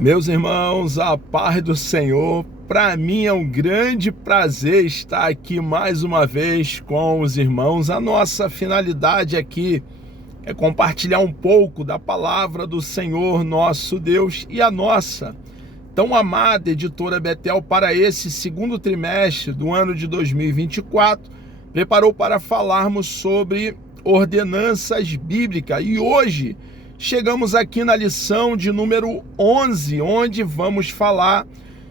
Meus irmãos, a paz do Senhor, para mim é um grande prazer estar aqui mais uma vez com os irmãos. A nossa finalidade aqui é compartilhar um pouco da palavra do Senhor nosso Deus e a nossa tão amada editora Betel para esse segundo trimestre do ano de 2024, preparou para falarmos sobre ordenanças bíblicas e hoje chegamos aqui na lição de número 11, onde vamos falar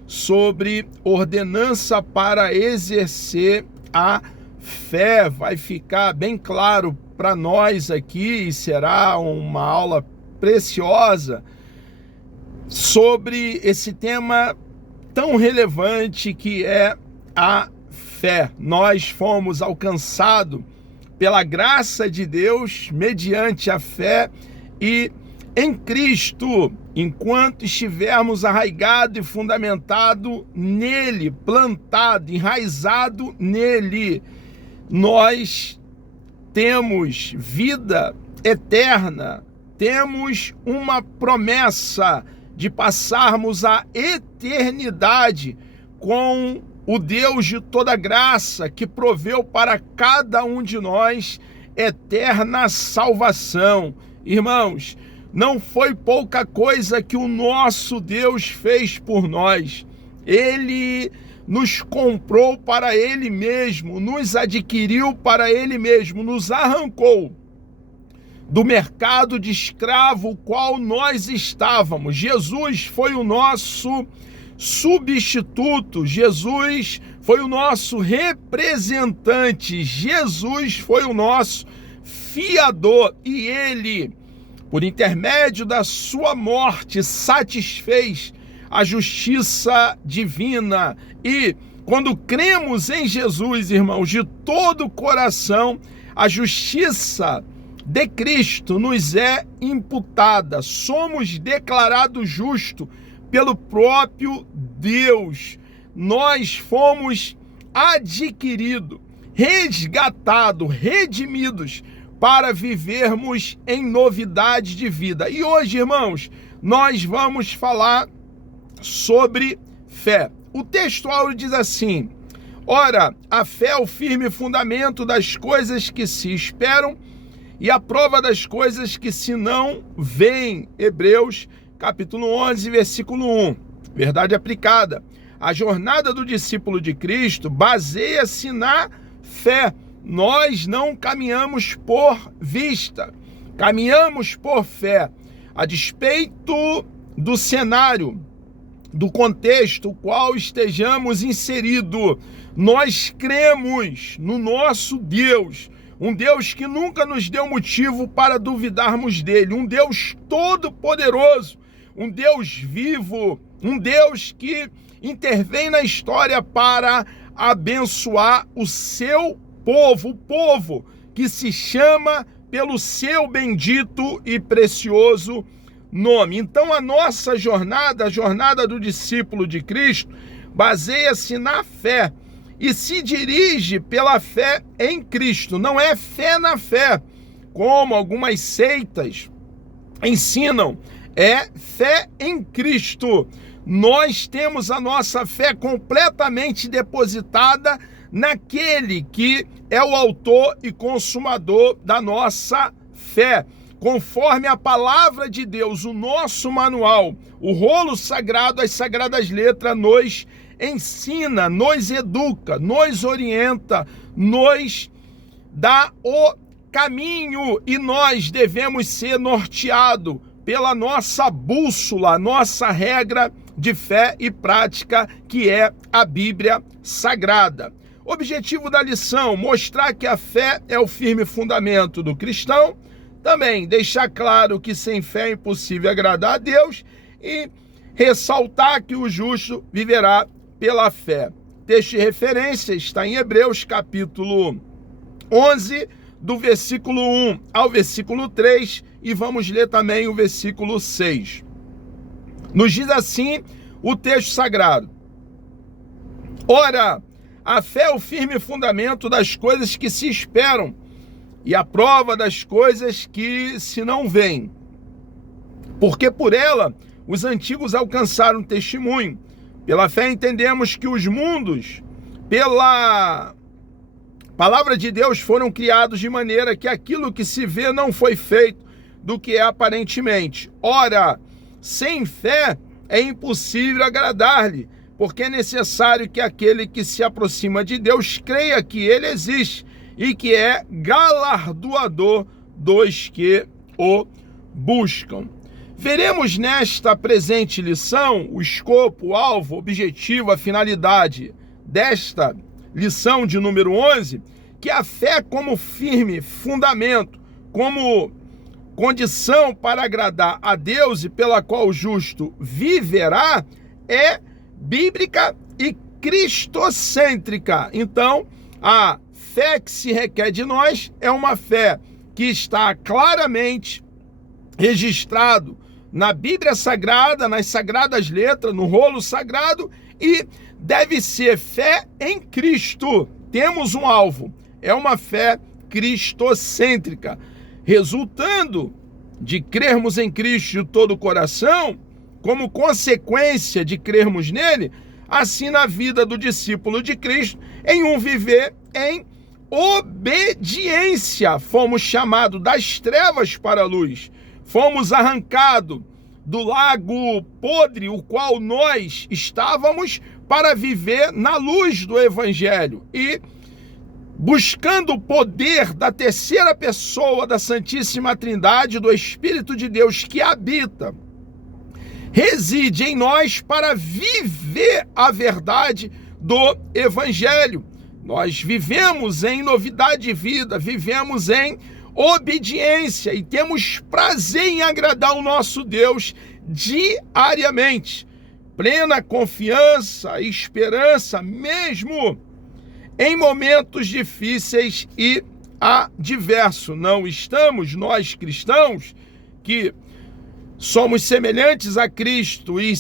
sobre ordenança para exercer a fé. Vai ficar bem claro para nós aqui e será uma aula preciosa sobre esse tema tão relevante que é a fé. Nós fomos alcançados pela graça de Deus mediante a fé e em Cristo, enquanto estivermos arraigados e fundamentados nele, plantado, enraizado nele, nós temos vida eterna, temos uma promessa de passarmos a eternidade com o Deus de toda graça que proveu para cada um de nós eterna salvação. Irmãos, não foi pouca coisa que o nosso Deus fez por nós. Ele nos comprou para Ele mesmo, nos adquiriu para Ele mesmo, nos arrancou do mercado de escravo qual nós estávamos. Jesus foi o nosso substituto, Jesus foi o nosso representante, Jesus foi o nosso fiador e Ele, por intermédio da sua morte, satisfez a justiça divina. E quando cremos em Jesus, irmãos, de todo o coração, a justiça de Cristo nos é imputada. Somos declarados justos pelo próprio Deus. Nós fomos adquiridos, resgatados, redimidos para vivermos em novidade de vida. E hoje, irmãos, nós vamos falar sobre fé. O texto áureo diz assim: ora, a fé é o firme fundamento das coisas que se esperam e a prova das coisas que se não veem. Hebreus, capítulo 11, versículo 1. Verdade aplicada. A jornada do discípulo de Cristo baseia-se na fé. Nós não caminhamos por vista, caminhamos por fé. A despeito do cenário, do contexto qual estejamos inseridos, nós cremos no nosso Deus, um Deus que nunca nos deu motivo para duvidarmos dele, um Deus todo-poderoso, um Deus vivo, um Deus que intervém na história para abençoar o seu povo, o povo que se chama pelo seu bendito e precioso nome. Então a nossa jornada, a jornada do discípulo de Cristo, baseia-se na fé e se dirige pela fé em Cristo. Não é fé na fé, como algumas seitas ensinam, é fé em Cristo. Nós temos a nossa fé completamente depositada naquele que é o autor e consumador da nossa fé. Conforme a palavra de Deus, o nosso manual, o rolo sagrado, as sagradas letras, nos ensina, nos educa, nos orienta, nos dá o caminho e nós devemos ser norteados pela nossa bússola, nossa regra de fé e prática, que é a Bíblia Sagrada. O objetivo da lição: mostrar que a fé é o firme fundamento do cristão, também deixar claro que sem fé é impossível agradar a Deus e ressaltar que o justo viverá pela fé. Texto de referência está em Hebreus, capítulo 11, do versículo 1 ao versículo 3, e vamos ler também o versículo 6. Nos diz assim o texto sagrado: ora, a fé é o firme fundamento das coisas que se esperam e a prova das coisas que se não veem. Porque por ela os antigos alcançaram testemunho. Pela fé entendemos que os mundos, pela palavra de Deus, foram criados de maneira que aquilo que se vê não foi feito do que é aparentemente. Ora, sem fé é impossível agradar-lhe, porque é necessário que aquele que se aproxima de Deus creia que ele existe e que é galardoador dos que o buscam. Veremos nesta presente lição o escopo, o alvo, o objetivo, a finalidade desta lição de número 11, que a fé como firme fundamento, como condição para agradar a Deus e pela qual o justo viverá, é bíblica e cristocêntrica. Então, a fé que se requer de nós é uma fé que está claramente registrado na Bíblia Sagrada, nas Sagradas Letras, no rolo sagrado, e deve ser fé em Cristo. Temos um alvo, é uma fé cristocêntrica, resultando de crermos em Cristo de todo o coração, como consequência de crermos nele, assim na vida do discípulo de Cristo, em um viver em obediência. Fomos chamados das trevas para a luz, fomos arrancados do lago podre, o qual nós estávamos, para viver na luz do Evangelho e buscando o poder da terceira pessoa da Santíssima Trindade, do Espírito de Deus que habita, reside em nós para viver a verdade do Evangelho. Nós vivemos em novidade de vida, vivemos em obediência e temos prazer em agradar o nosso Deus diariamente. Plena confiança e esperança, mesmo em momentos difíceis e adversos. Não estamos, nós cristãos, que somos semelhantes a Cristo e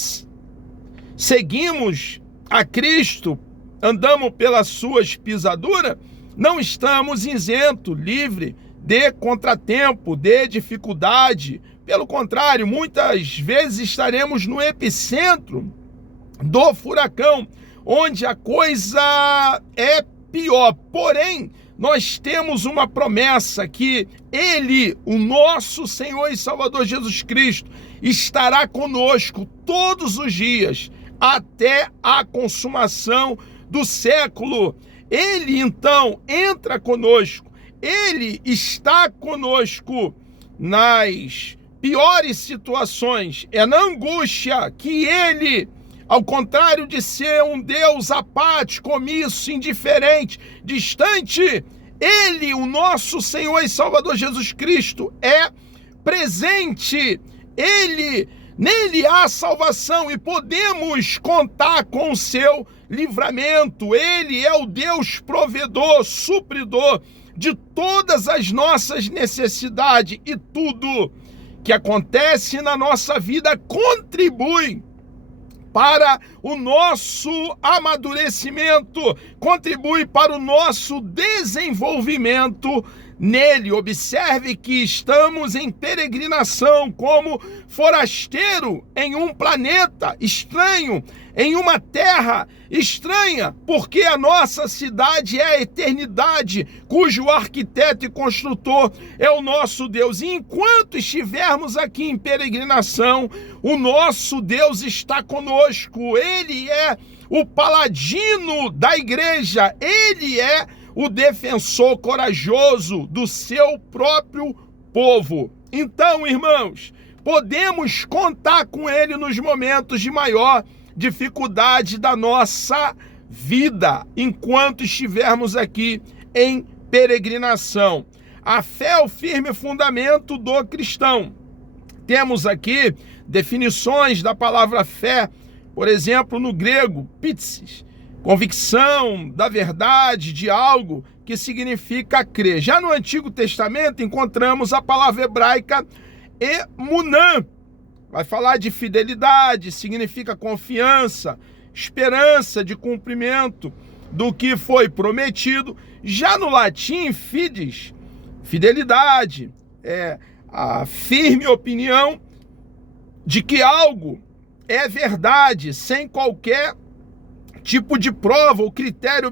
seguimos a Cristo, andamos pelas suas pisaduras, não estamos isentos, livre de contratempo, de dificuldade. Pelo contrário, muitas vezes estaremos no epicentro do furacão, onde a coisa é pior. Porém, nós temos uma promessa que Ele, o nosso Senhor e Salvador Jesus Cristo, estará conosco todos os dias, até a consumação do século. Ele, então, entra conosco. Ele está conosco nas piores situações. É na angústia que Ele, ao contrário de ser um Deus apático, omisso, indiferente, distante, Ele, o nosso Senhor e Salvador Jesus Cristo, é presente. Nele há salvação e podemos contar com o seu livramento. Ele é o Deus provedor, supridor de todas as nossas necessidades, e tudo que acontece na nossa vida contribui para o nosso amadurecimento, contribui para o nosso desenvolvimento nele. Observe que estamos em peregrinação como forasteiro em um planeta estranho, em uma terra estranha, porque a nossa cidade é a eternidade, cujo arquiteto e construtor é o nosso Deus. E enquanto estivermos aqui em peregrinação, o nosso Deus está conosco. Ele é o paladino da igreja, ele é o defensor corajoso do seu próprio povo. Então, irmãos, podemos contar com ele nos momentos de maior dificuldade da nossa vida, enquanto estivermos aqui em peregrinação. A fé é o firme fundamento do cristão. Temos aqui definições da palavra fé, por exemplo, no grego, pítsis, convicção da verdade de algo, que significa crer. Já no Antigo Testamento encontramos a palavra hebraica emunã. Vai falar de fidelidade, significa confiança, esperança de cumprimento do que foi prometido. Já no latim, fides, fidelidade, é a firme opinião de que algo é verdade sem qualquer tipo de prova ou critério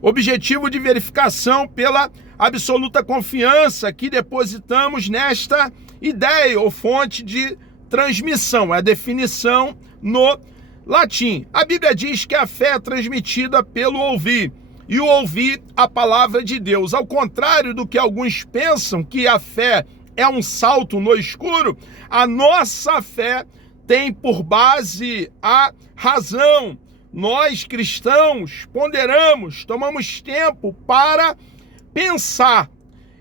objetivo de verificação, pela absoluta confiança que depositamos nesta ideia ou fonte de transmissão. É a definição no latim. A Bíblia diz que a fé é transmitida pelo ouvir, e o ouvir a palavra de Deus. Ao contrário do que alguns pensam, que a fé é um salto no escuro, a nossa fé tem por base a razão. Nós, cristãos, ponderamos, tomamos tempo para pensar.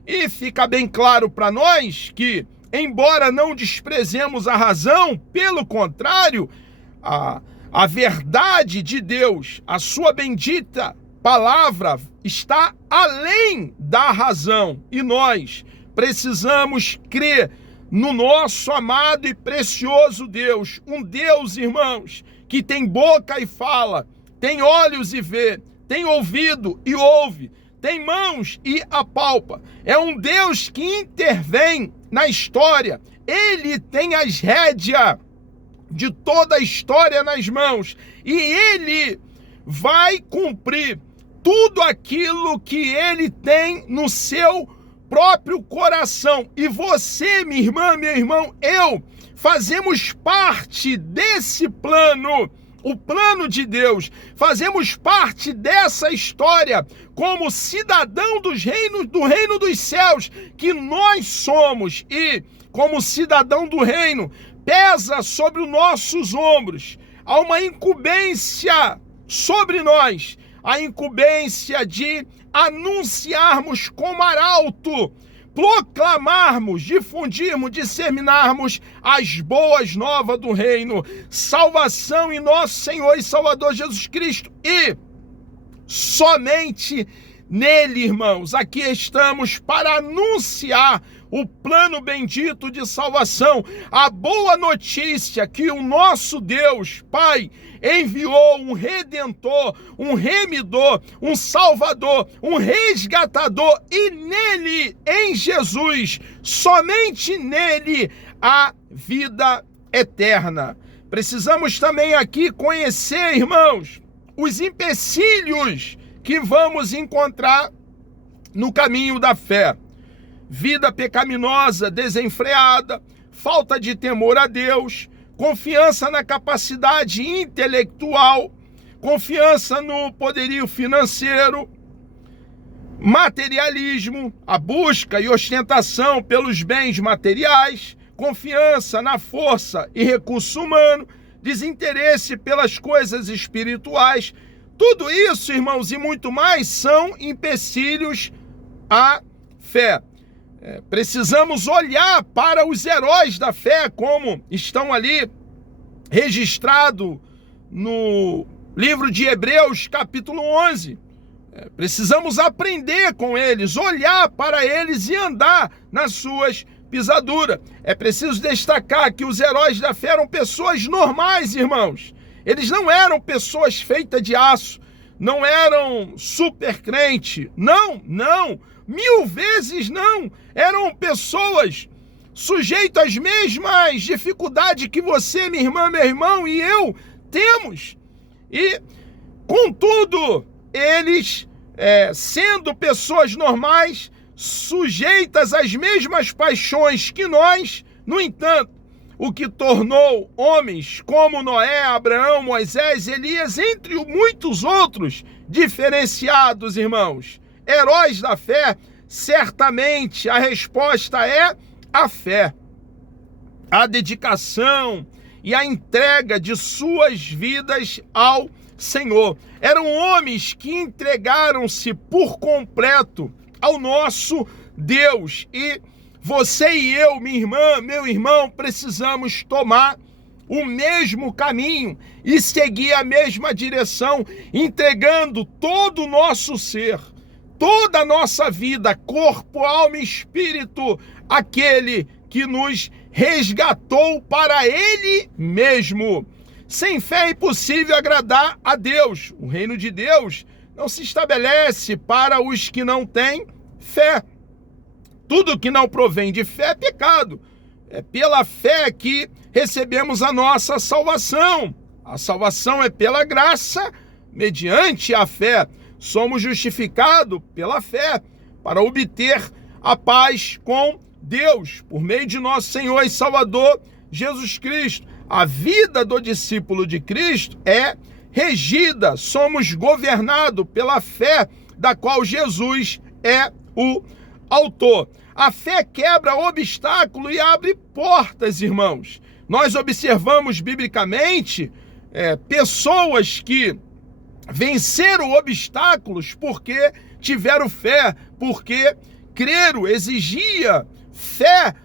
E fica bem claro para nós que, embora não desprezemos a razão, pelo contrário, a verdade de Deus, a sua bendita palavra, está além da razão. E nós precisamos crer no nosso amado e precioso Deus. Um Deus, irmãos, que tem boca e fala, tem olhos e vê, tem ouvido e ouve, tem mãos e apalpa. É um Deus que intervém na história. Ele tem as rédeas de toda a história nas mãos, e ele vai cumprir tudo aquilo que ele tem no seu próprio coração. E você, minha irmã, meu irmão, eu, fazemos parte desse plano, o plano de Deus. Fazemos parte dessa história como cidadão do reino dos céus que nós somos. E como cidadão do reino, pesa sobre os nossos ombros. Há uma incumbência sobre nós, a incumbência de anunciarmos como arauto, proclamarmos, difundirmos, disseminarmos as boas novas do reino, salvação em nosso Senhor e Salvador Jesus Cristo. E somente nele, irmãos, aqui estamos para anunciar o plano bendito de salvação, a boa notícia que o nosso Deus, Pai, enviou um Redentor, um Remidor, um Salvador, um Resgatador, e nele, em Jesus, somente nele, a vida eterna. Precisamos também aqui conhecer, irmãos, os empecilhos que vamos encontrar no caminho da fé. Vida pecaminosa, desenfreada, falta de temor a Deus, confiança na capacidade intelectual, confiança no poderio financeiro, materialismo, a busca e ostentação pelos bens materiais, confiança na força e recurso humano, desinteresse pelas coisas espirituais. Tudo isso, irmãos, e muito mais são empecilhos à fé. Precisamos olhar para os heróis da fé, como estão ali registrados no livro de Hebreus, capítulo 11. Precisamos aprender com eles, olhar para eles e andar nas suas pisaduras. É preciso destacar que os heróis da fé eram pessoas normais, irmãos. Eles não eram pessoas feitas de aço, não eram super crente, não, 1000 vezes não. Eram pessoas sujeitas às mesmas dificuldades que você, minha irmã, meu irmão, e eu temos. E, contudo, eles, sendo pessoas normais, sujeitas às mesmas paixões que nós, no entanto, o que tornou homens como Noé, Abraão, Moisés, Elias, entre muitos outros, diferenciados, irmãos, heróis da fé. Certamente a resposta é a fé, a dedicação e a entrega de suas vidas ao Senhor. Eram homens que entregaram-se por completo ao nosso Deus. E você e eu, minha irmã, meu irmão, precisamos tomar o mesmo caminho e seguir a mesma direção, entregando todo o nosso ser, toda a nossa vida, corpo, alma e espírito, aquele que nos resgatou para Ele mesmo. Sem fé é impossível agradar a Deus. O reino de Deus não se estabelece para os que não têm fé. Tudo que não provém de fé é pecado. É pela fé que recebemos a nossa salvação. A salvação é pela graça, mediante a fé. Somos justificados pela fé para obter a paz com Deus, por meio de nosso Senhor e Salvador Jesus Cristo. A vida do discípulo de Cristo é regida, somos governados pela fé da qual Jesus é o autor. A fé quebra obstáculo e abre portas, irmãos. Nós observamos biblicamente pessoas que venceram obstáculos porque tiveram fé, porque creram, exigia fé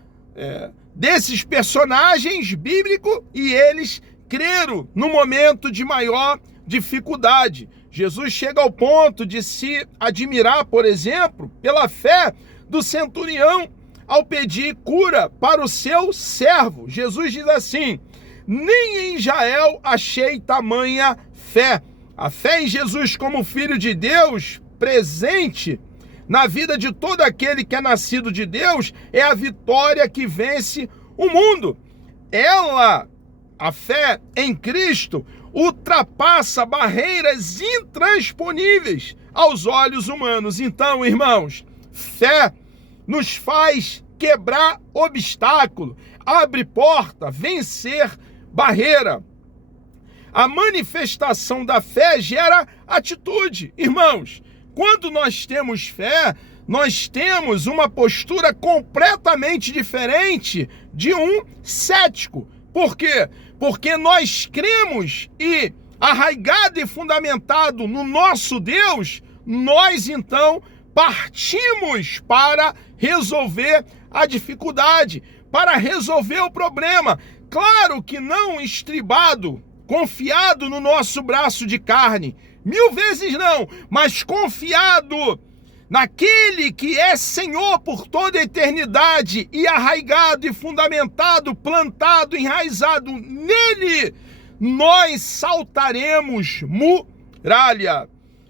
desses personagens bíblicos e eles creram no momento de maior dificuldade. Jesus chega ao ponto de se admirar, por exemplo, pela fé do centurião ao pedir cura para o seu servo. Jesus diz assim: nem em Israel achei tamanha fé. A fé em Jesus como Filho de Deus, presente na vida de todo aquele que é nascido de Deus, é a vitória que vence o mundo. A fé em Cristo, ultrapassa barreiras intransponíveis aos olhos humanos. Então, irmãos, fé nos faz quebrar obstáculo, abre porta, vencer barreira. A manifestação da fé gera atitude. Irmãos, quando nós temos fé, nós temos uma postura completamente diferente de um cético. Por quê? Porque nós cremos e, arraigado e fundamentado no nosso Deus, nós então partimos para resolver a dificuldade, para resolver o problema. Claro que não estribado, confiado no nosso braço de carne, 1000 vezes não, mas confiado naquele que é Senhor por toda a eternidade e arraigado e fundamentado, plantado, enraizado nele, nós saltaremos muralha.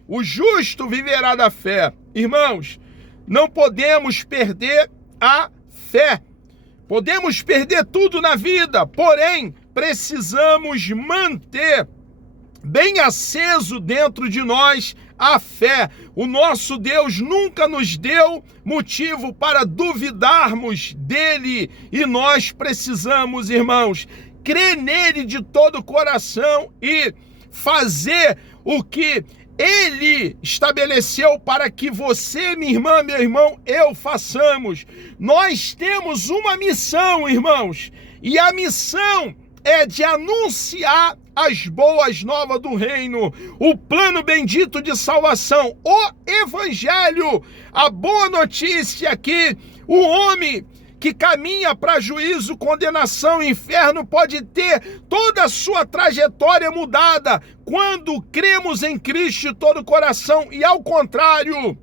O justo viverá da fé. Irmãos, não podemos perder a fé. Podemos perder tudo na vida, porém, precisamos manter bem aceso dentro de nós a fé. O nosso Deus nunca nos deu motivo para duvidarmos dele e nós precisamos, irmãos, crer nele de todo o coração e fazer o que ele estabeleceu para que você, minha irmã, meu irmão, eu façamos. Nós temos uma missão, irmãos, e a missão é de anunciar as boas novas do reino, o plano bendito de salvação, o evangelho, a boa notícia que o homem que caminha para juízo, condenação, inferno, pode ter toda a sua trajetória mudada quando cremos em Cristo de todo o coração e ao contrário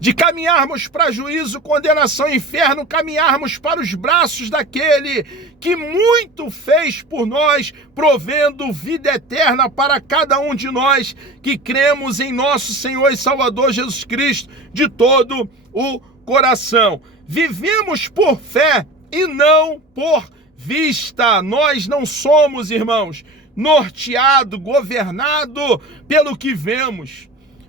de caminharmos para juízo, condenação e inferno, caminharmos para os braços daquele que muito fez por nós, provendo vida eterna para cada um de nós que cremos em nosso Senhor e Salvador Jesus Cristo de todo o coração. Vivemos por fé e não por vista. Nós não somos, irmãos, norteado, governado pelo que vemos.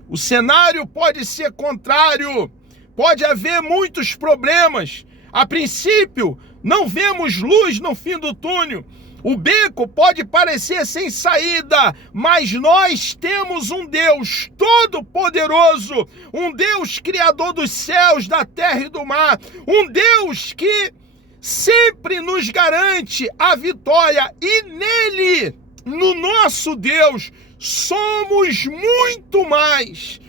O cenário pode ser contrário, pode haver muitos problemas. A princípio, não vemos luz no fim do túnel. O beco pode parecer sem saída, mas nós temos um Deus todo-poderoso, um Deus criador dos céus, da terra e do mar, um Deus que sempre nos garante a vitória e nele, no nosso Deus, somos muito mais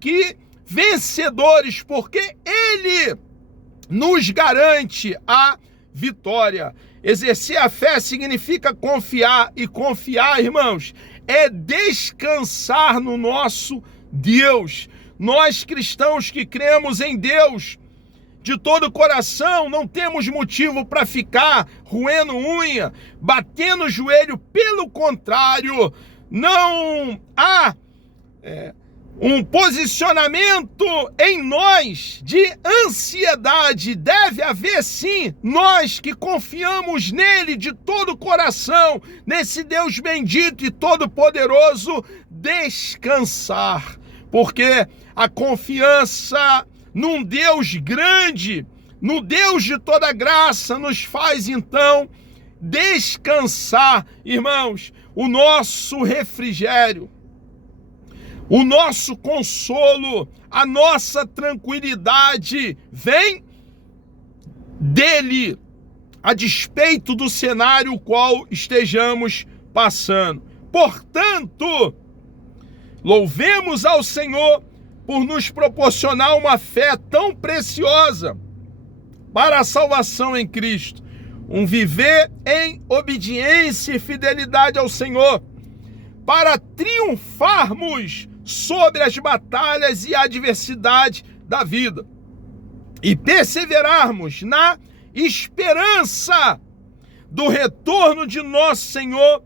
que vencedores, porque ele nos garante a vitória. Exercer a fé significa confiar, e confiar, irmãos, é descansar no nosso Deus. Nós cristãos que cremos em Deus de todo o coração, não temos motivo para ficar roendo unha, batendo o joelho. Pelo contrário, não há um posicionamento em nós de ansiedade. Deve haver sim, nós que confiamos nele de todo o coração, nesse Deus bendito e todo-poderoso, descansar. Porque a confiança num Deus grande, no Deus de toda graça, nos faz então descansar. Irmãos, o nosso refrigério, o nosso consolo, a nossa tranquilidade vem dele, a despeito do cenário qual estejamos passando. Portanto, louvemos ao Senhor por nos proporcionar uma fé tão preciosa para a salvação em Cristo, um viver em obediência e fidelidade ao Senhor, para triunfarmos sobre as batalhas e adversidades da vida e perseverarmos na esperança do retorno de nosso Senhor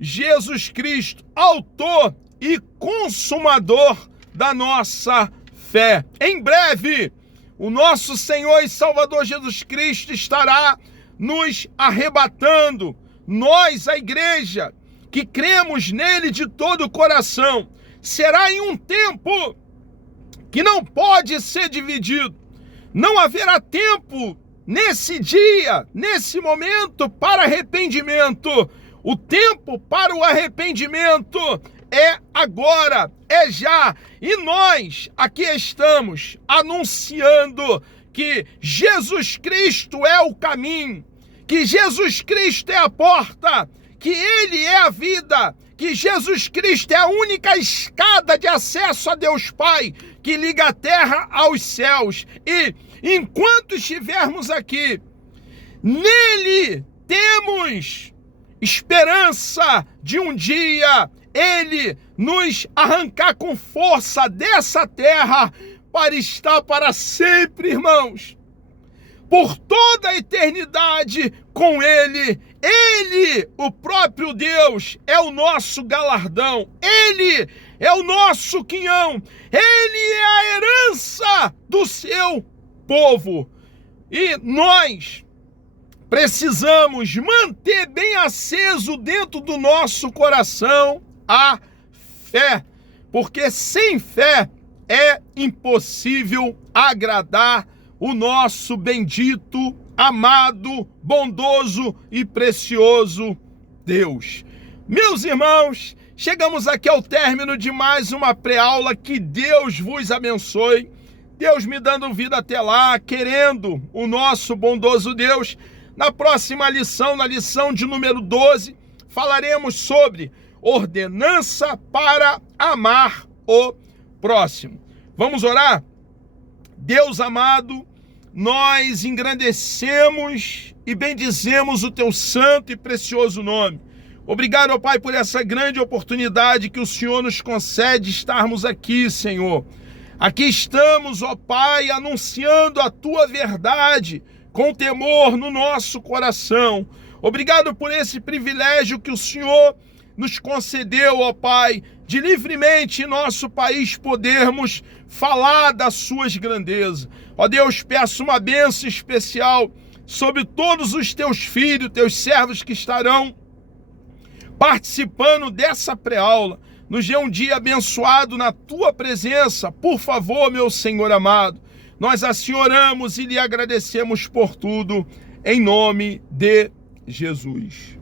Jesus Cristo, autor e consumador da nossa fé. Em breve, o nosso Senhor e Salvador Jesus Cristo estará nos arrebatando. Nós, a igreja, que cremos nele de todo o coração, será em um tempo que não pode ser dividido. Não haverá tempo nesse dia, nesse momento, para arrependimento. O tempo para o arrependimento é agora, é já. E nós aqui estamos anunciando que Jesus Cristo é o caminho, que Jesus Cristo é a porta, que Ele é a vida, que Jesus Cristo é a única escada de acesso a Deus Pai, que liga a terra aos céus. E enquanto estivermos aqui, nele temos esperança de um dia Ele nos arrancar com força dessa terra para estar para sempre, irmãos, por toda a eternidade com Ele. Ele, o próprio Deus, é o nosso galardão. Ele é o nosso quinhão. Ele é a herança do seu povo. E nós precisamos manter bem aceso dentro do nosso coração a fé, porque sem fé é impossível agradar o nosso bendito, amado, bondoso e precioso Deus. Meus irmãos, chegamos aqui ao término de mais uma pré-aula. Que Deus vos abençoe. Deus me dando vida até lá, querendo o nosso bondoso Deus. Na próxima lição, na lição de número 12, falaremos sobre ordenança para amar o próximo. Vamos orar? Deus amado, nós engrandecemos e bendizemos o teu santo e precioso nome. Obrigado, ó Pai, por essa grande oportunidade que o Senhor nos concede estarmos aqui, Senhor. Aqui estamos, ó Pai, anunciando a tua verdade com temor no nosso coração. Obrigado por esse privilégio que o Senhor nos concedeu, ó Pai, de livremente em nosso país podermos falar das suas grandezas. Ó Deus, peço uma bênção especial sobre todos os teus filhos, teus servos que estarão participando dessa pré-aula. Nos dê um dia abençoado na tua presença, por favor, meu Senhor amado. Nós assim oramos e lhe agradecemos por tudo, em nome de Jesus.